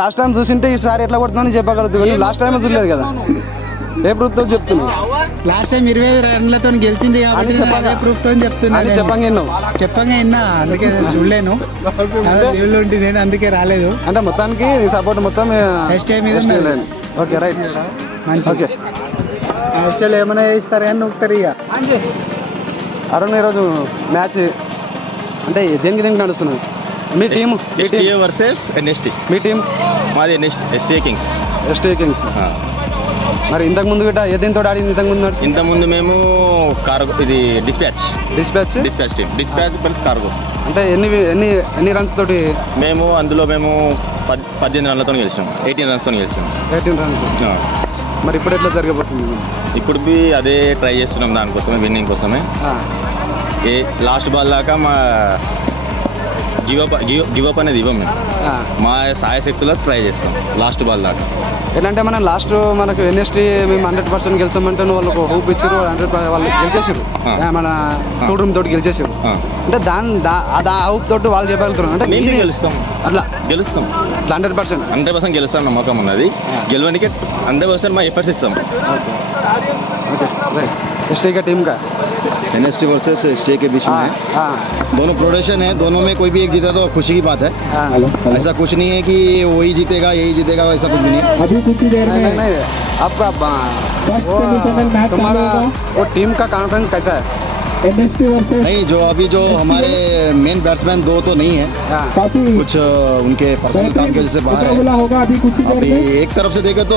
Last time చూసింటే ఈసారి ఎట్లా కొడుతున్నావు చెప్పగలుగుతావు. నువ్వు లాస్ట్ టైం చూడలేదు కదా, ఏ ప్రూఫ్ తో చెప్తున్నావు? లాస్ట్ టైం 20 రన్లతో గెలిచింది కాబట్టి అదే ప్రూఫ్ తో చెప్తున్నా. చెప్పంగా విన్నా, అందుకే చూడలేను. దేవుళ్ళు ఉంటే నేను అందుకే రాలేదు. అంటే మొత్తానికి సపోర్ట్ మొత్తం ఎస్టీ మీద. ఓకే రైట్, మంచి. ఓకే యాక్చువల్ ఏమైనా చేస్తారు కానీ నొక్కుతారు ఇక. అరుణ్ ఈరోజు మ్యాచ్ అంటే దేనికి నడుస్తున్నది? మీ టీం వర్సెస్ ఎన్ఎస్టీ. మీ టీం? మాది ఎస్టీ కింగ్స్. ST Kings. మరి ఇంతకు ముందు గిట్ట ఏ దీంతో ఆడింది? ఇంతకుముందు మేము కార్గో, ఇది dispatch team, dispatch plus cargo. అంటే ఎన్ని రన్స్ తోటి? మేము 18 రన్లతో గెలిచాం, 18 రన్స్తో గెలిచాం. 18 రన్స్. మరి ఇప్పుడు ఎట్లా జరగబోతుంది? ఇప్పుడు అదే ట్రై చేస్తున్నాం, దానికోసమే, విన్నింగ్ కోసమే. లాస్ట్ బాల్ దాకా మా గివప్ అనేది ఇవ్వం మేము. మా సాయశక్తులో ట్రై చేస్తాం లాస్ట్ బాల్ దాకా. ఏంటంటే మనం లాస్ట్ మనకు ఎన్ఎస్టీ మేము 100% గెలిచామంటే వాళ్ళకు హోప్ ఇచ్చారు, 100% వాళ్ళు గెలిచేసారు, మన టూడూమ్ తోటి గెలిచేసారు. అంటే ఆ హోప్ తోటి వాళ్ళు చెప్పగలుగుతారు అంటే మేము గెలుస్తాం, అట్లా గెలుస్తాం. 100% గెలుస్తాం, నమ్మకం ఉన్నది. గెలవడానికి 100% మా ఎఫర్ట్స్ ఇస్తాం. एसटी का टीम का एनएसटी वर्सेस एसटी के बीच में दोनों प्रोडेशन है, दोनों में कोई भी एक जीता तो खुशी की बात है। ऐसा कुछ नहीं है कि वही जीतेगा यही जीतेगा, ऐसा कुछ भी नहीं। अभी कुछ देर में नहीं, आपका तुम्हारा वो टीम का कॉन्फिडेंस कैसा है? नहीं, जो अभी जो हमारे मेन बैट्समैन 2 तो नहीं है, कुछ उनके पर्सनल काम की वजह से बाहर है। अभी एक तरफ से देखे तो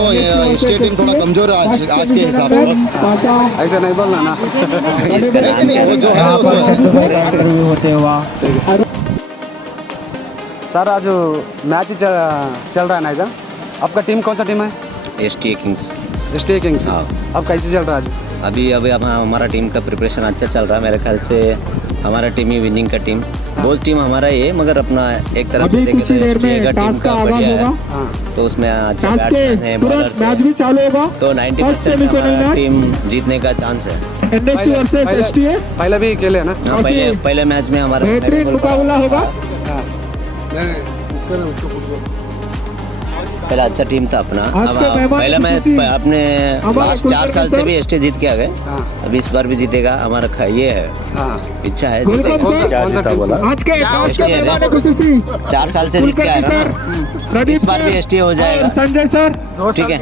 स्टेट टीम थोड़ा कमजोर है आज के हिसाब से। ऐसा नहीं बोलना ना। नहीं, वो जो है सर आज मैच चल रहा है ना इधर, आपका टीम कौन सा टीम है? ST Kings. ST Kings. अब कैसे चल रहा है आज? अभी हमारा टीम का प्रिपरेशन अच्छा चल रहा है। मेरे ख्याल से हमारा टीम ही विनिंग का टीम, बोल टीम हमारा ही है, मगर अपना एक तरफ से देखें तो एसटी का टीम का बढ़िया है, तो उसमें अच्छा बैट्समैन है, बॉलर्स है, तो 90% हमारा टीम जीतने का चांस है। पहले भी खेले है ना? पहले मैच में हमारा पहला अच्छा टीम था अपना। अब पहला मैच अपने लास्ट 4 साल से भी एसटी जीत के आ गए, अब इस बार भी जीतेगा, हमारा ये है, इच्छा है। 4 साल से जीत के आया ना, इस बार भी एसटी हो जाएगा, ठीक है।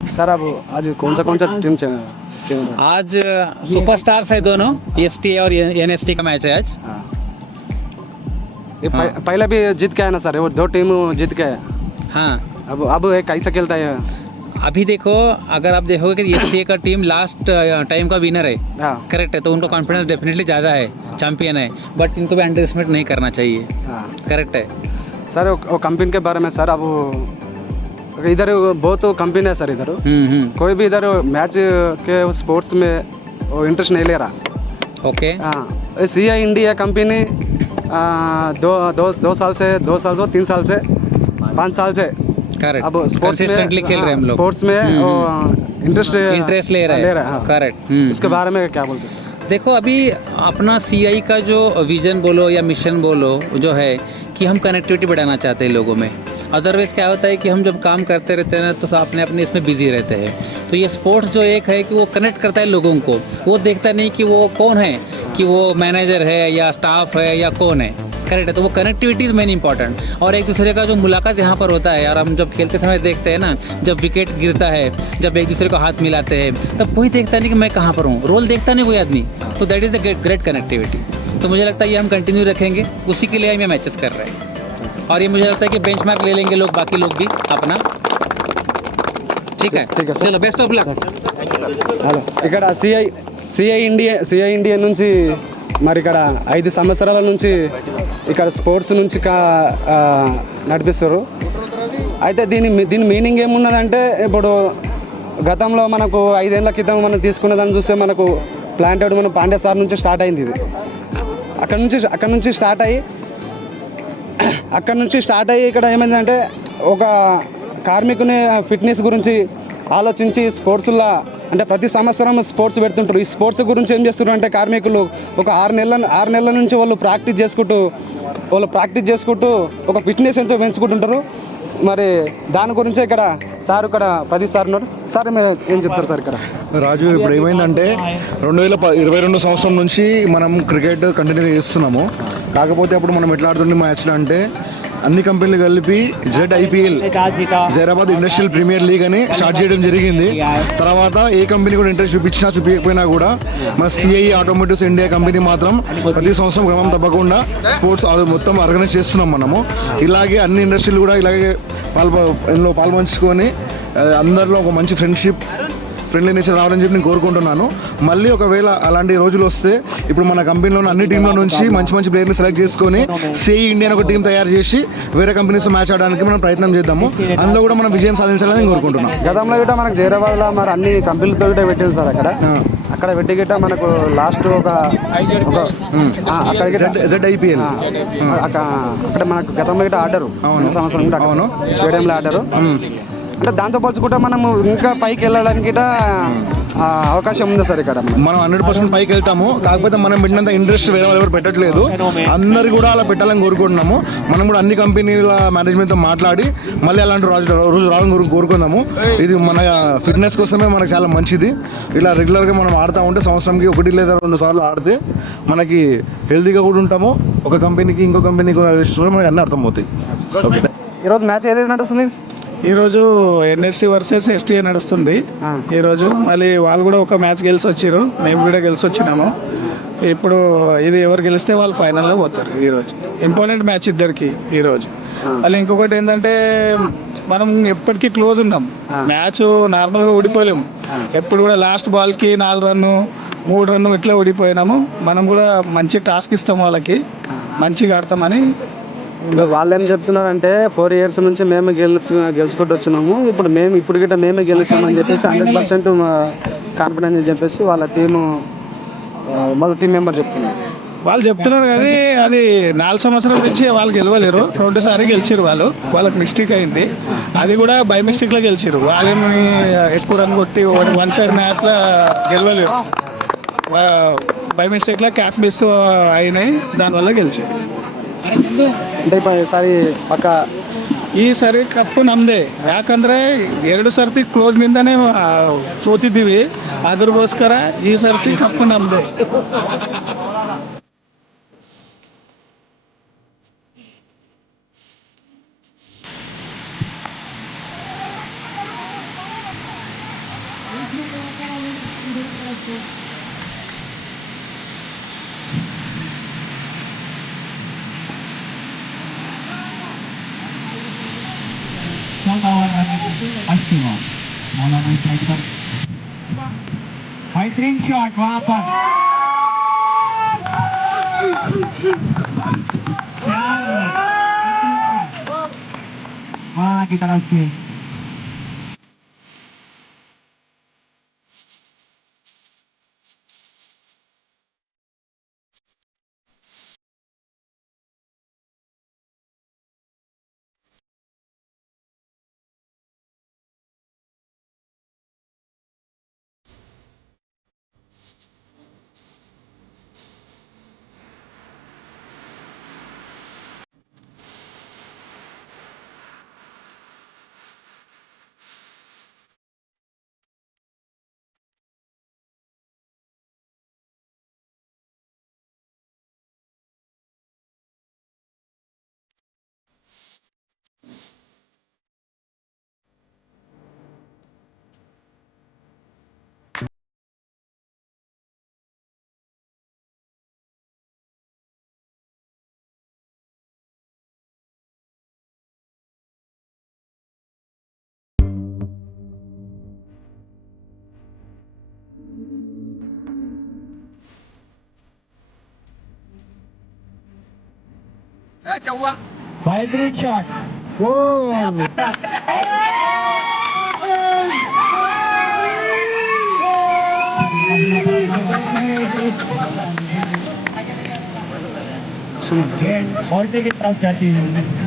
सर अब आज कौन सा टीम आज सुपरस्टार्स है दोनों, एसटी और एनएसटी का मैच है आज। पहले भी जीत के आया ना सर, वो 2 टीम जीत के आया। हाँ, अब कैसा खेलता है? अभी देखो, अगर आप देखोगे कि एसटीए का टीम लास्ट टाइम का विनर है, हाँ करेक्ट है, तो उनका कॉन्फिडेंस डेफिनेटली ज़्यादा है, चैंपियन है, बट इनको भी अंडर एस्टिमेट नहीं करना चाहिए, हाँ करेक्ट है। सर वो कंपनी के बारे में सर, अब इधर बहुत कंपनी है सर इधर, कोई भी इधर मैच के स्पोर्ट्स में वो इंटरेस्ट नहीं ले रहा। ओके। हाँ सीआई इंडिया कंपनी दो साल से 3 साल से 5 साल से करेक्ट, अब स्पोर्ट्स कंसिस्टेंटली खेल रहे हैं हम लोग, स्पोर्ट्स में इंटरेस्ट ले रहे हैं, करेक्ट। उसके बारे में क्या बोलते सर? देखो, अभी अपना सीआई का जो विजन बोलो या मिशन बोलो जो है कि हम कनेक्टिविटी बढ़ाना चाहते हैं लोगों में। अदरवाइज क्या होता है कि हम जब काम करते रहते हैं ना तो अपने अपने इसमें बिजी रहते हैं। तो ये स्पोर्ट्स जो एक है कि वो कनेक्ट करता है लोगों को, वो देखता नहीं कि वो कौन है, कि वो मैनेजर है या स्टाफ है या कौन है, करेक्ट है। तो वो कनेक्टिविटी इज मेन इंपॉर्टेंट, और एक दूसरे का जो मुलाकात यहाँ पर होता है, और हम जब खेलते समय देखते हैं ना, जब विकेट गिरता है, जब एक दूसरे को हाथ मिलाते हैं, तब कोई देखता नहीं कि मैं कहाँ पर हूँ, रोल देखता नहीं कोई आदमी। तो that is the great connectivity. तो मुझे लगता है ये हम कंटिन्यू रखेंगे, उसी के लिए हम ये मैचेस कर रहे हैं, और ये मुझे लगता है कि बेंचमार्क ले लेंगे लोग, बाकी लोग भी अपना। ठीक है, चलो बेस्ट ऑफ लक। హలో, ఇక్కడ సిఐ ఇండియా నుంచి మరి ఇక్కడ 5 సంవత్సరాల నుంచి ఇక్కడ స్పోర్ట్స్ నుంచి నడిపిస్తారు. అయితే దీని మీనింగ్ ఏమున్నదంటే, ఇప్పుడు గతంలో మనకు 5 ఏళ్ల క్రితం మనం తీసుకున్నదాన్ని చూస్తే మనకు ప్లాంటెడ్ మన పాండే సార్ నుంచి స్టార్ట్ అయింది ఇది. అక్కడ నుంచి స్టార్ట్ అయ్యి ఇక్కడ ఏమైందంటే ఒక కార్మికుని ఫిట్నెస్ గురించి ఆలోచించి స్పోర్ట్స్లో అంటే ప్రతి సంవత్సరం స్పోర్ట్స్ పెడుతుంటారు. ఈ స్పోర్ట్స్ గురించి ఏం చేస్తున్నారు అంటే, కార్మికులు ఒక 6 నెలల నుంచి వాళ్ళు ప్రాక్టీస్ చేసుకుంటూ ఒక ఫిట్నెస్ ఎంతో పెంచుకుంటుంటారు. మరి దాని గురించి ఇక్కడ ప్రదీప్ సార్ ఉన్నారు. సార్ మీరు ఏం చెప్తారు సార్? ఇక్కడ రాజు, ఇప్పుడు ఏమైందంటే 2022 సంవత్సరం నుంచి మనం క్రికెట్ కంటిన్యూ చేస్తున్నాము. కాకపోతే అప్పుడు మనం ఎట్లా ఆడుతుండే మ్యాచ్లు అంటే, అన్ని కంపెనీలు కలిపి ZIPL, Zaheerabad industrial premier league అని స్టార్ట్ చేయడం జరిగింది. తర్వాత ఏ కంపెనీ కూడా ఇంట్రెస్ట్ చూపించకపోయినా కూడా మన సిఐ ఆటోమోటివ్స్ ఇండియా కంపెనీ మాత్రం ప్రతి సంవత్సరం క్రమం తప్పకుండా స్పోర్ట్స్ మొత్తం ఆర్గనైజ్ చేస్తున్నాం మనము. ఇలాగే అన్ని ఇండస్ట్రీలు కూడా ఇలాగే పాల్పంచుకొని అందరిలో ఒక మంచి ఫ్రెండ్లీ నేచర్ రావాలని చెప్పి నేను కోరుకుంటున్నాను. మళ్ళీ ఒకవేళ అలాంటి రోజులు వస్తే, ఇప్పుడు మన కంపెనీలో అన్ని టీంల నుంచి మంచి ప్లేయర్ని సెలెక్ట్ చేసుకొని సిఐ ఇండియా ఒక టీం తయారు చేసి వేరే కంపెనీస్తో మ్యాచ్ ఆడడానికి మనం ప్రయత్నం చేద్దాము. అందులో కూడా మనం విజయం సాధించాలని నేను కోరుకుంటున్నాం. గతంలో గిట్ట మనకు జైరాబాద్లో మరి అన్ని కంపెనీలతో గిట్ట పెట్టింది సార్. అక్కడ పెట్టి గిట్ట మనకు లాస్ట్ ZIPL అక్కడ మనకు గతంలో గిట్ట ఆడారు, సంవత్సరం స్టేడియంలో ఆడారు. అంటే దాంతో పోల్చుకుంటే మనం ఇంకా పైకి వెళ్ళడానికి అవకాశం ఉంది సార్. ఇక్కడ మనం 100% పైకి వెళ్తాము. కాకపోతే మనం పెట్టినంత ఇంట్రెస్ట్ వేరే ఎవరు పెట్టట్లేదు. అందరు కూడా అలా పెట్టాలని కోరుకుంటున్నాము. మనం కూడా అన్ని కంపెనీల మేనేజ్మెంట్తో మాట్లాడి మళ్ళీ అలాంటి రోజు రావాలని కోరుకుందాము. ఇది మన ఫిట్నెస్ కోసమే మనకు చాలా మంచిది. ఇలా రెగ్యులర్గా మనం ఆడుతూ ఉంటే సంవత్సరంకి 1 లేదా 2 సార్లు ఆడితే మనకి హెల్తీగా కూడా ఉంటాము. ఒక కంపెనీకి ఇంకో కంపెనీకి మనకి అన్నీ అర్థమవుతాయి. ఓకే, ఈరోజు మ్యాచ్ ఏదైతే నడుస్తుంది? ఈరోజు NST వర్సెస్ STA నడుస్తుంది. ఈరోజు మళ్ళీ వాళ్ళు కూడా ఒక మ్యాచ్ గెలిచి వచ్చారు, మేము కూడా గెలిచి వచ్చినాము. ఇప్పుడు ఇది ఎవరు గెలిస్తే వాళ్ళు ఫైనల్లో పోతారు. ఈరోజు ఇంపార్టెంట్ మ్యాచ్ ఇద్దరికి ఈరోజు. మళ్ళీ ఇంకొకటి ఏంటంటే, మనం ఎప్పటికీ క్లోజ్ ఉన్నాం. మ్యాచ్ నార్మల్గా ఓడిపోలేము. ఎప్పుడు కూడా లాస్ట్ బాల్కి 4 రన్ను 3 రన్ను ఇట్లా ఓడిపోయినాము. మనం కూడా మంచి టాస్క్ ఇస్తాం వాళ్ళకి, మంచిగా ఆడతామని. వాళ్ళు ఏం చెప్తున్నారంటే, 4 years నుంచి మేము గెలుచుకుంటూ వచ్చినాము, ఇప్పుడు గిట్ట మేమే గెలుస్తామని చెప్పేసి 100% కాన్ఫిడెన్స్ అని చెప్పేసి వాళ్ళ టీం మెంబర్ చెప్తున్నారు. వాళ్ళు చెప్తున్నారు కానీ అది 4 సంవత్సరాల నుంచి వాళ్ళు గెలవలేరు. 2 సారి గెలిచారు వాళ్ళకి మిస్టేక్ అయింది. అది కూడా బై మిస్టేక్లో గెలిచారు. వాళ్ళని ఎక్కువ రన్ కొట్టి 1 సైడ్ మ్యాచ్లో గెలవలేరు. బై మిస్టేక్లో క్యాప్ మిస్ అయినాయి, దానివల్ల గెలిచారు. అంటే ಈ ಕಪ್ಪು ನಮ್ಮದೇ. ಯಾಕಂದರೆ 2 ಸರ್ತಿ ಕ್ಲೋಸ್ನಿಂದನೇ ಸೋತಿದ್ದೀವಿ. ಅದ್ರಗೋಸ್ಕರ ಈ ಸರ್ತಿ ಕಪ್ಪು ನಮ್ಮದೇ. Antima बेहतरीन शॉट वहां पर वहां की तरफ से बेहतरीन शॉट और की तरफ जाती है